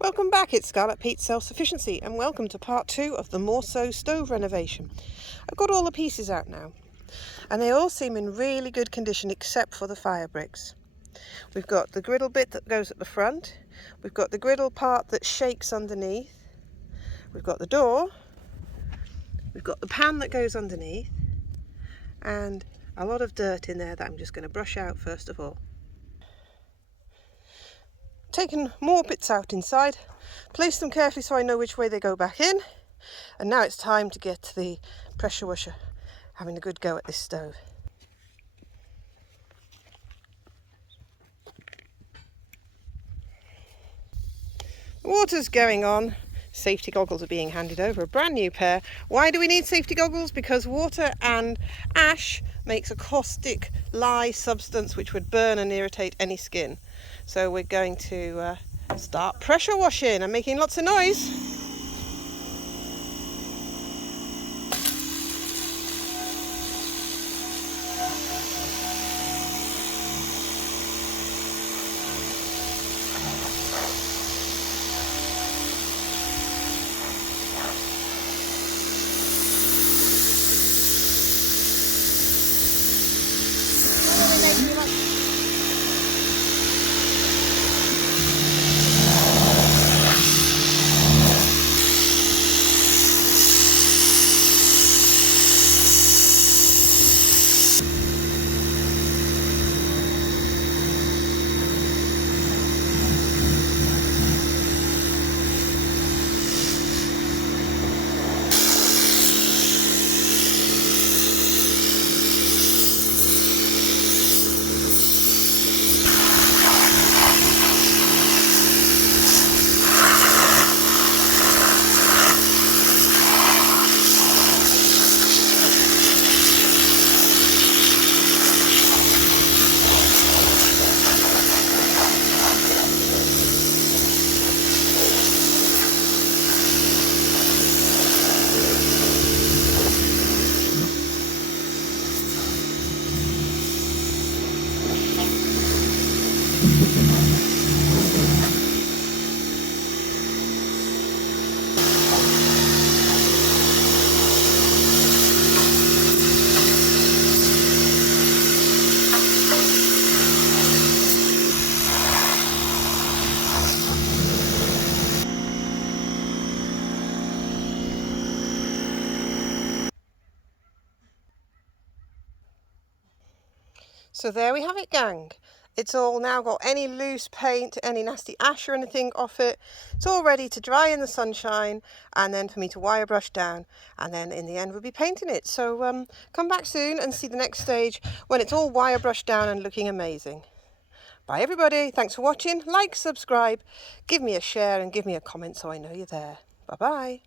Welcome back, it's Scarlet Pete's Self-Sufficiency, and welcome to part 2 of the Mosø stove renovation. I've got all the pieces out now, and they all seem in really good condition except for the fire bricks. We've got the griddle bit that goes at the front, we've got the griddle part that shakes underneath, we've got the door, we've got the pan that goes underneath, and a lot of dirt in there that I'm just going to brush out first of all. Taken more bits out inside, placed them carefully so I know which way they go back in, and now it's time to get the pressure washer having a good go at this stove. The water's going on, safety goggles are being handed over, a brand new pair. Why do we need safety goggles? Because water and ash makes a caustic lye substance which would burn and irritate any skin. So we're going to start pressure washing and making lots of noise. So there we have it, gang. It's all now got any loose paint, any nasty ash or anything off it. It's all ready to dry in the sunshine and then for me to wire brush down, and then in the end we'll be painting it. So come back soon and see the next stage when it's all wire brushed down and looking amazing. Bye everybody, thanks for watching. Like, subscribe, give me a share and give me a comment so I know you're there. Bye bye.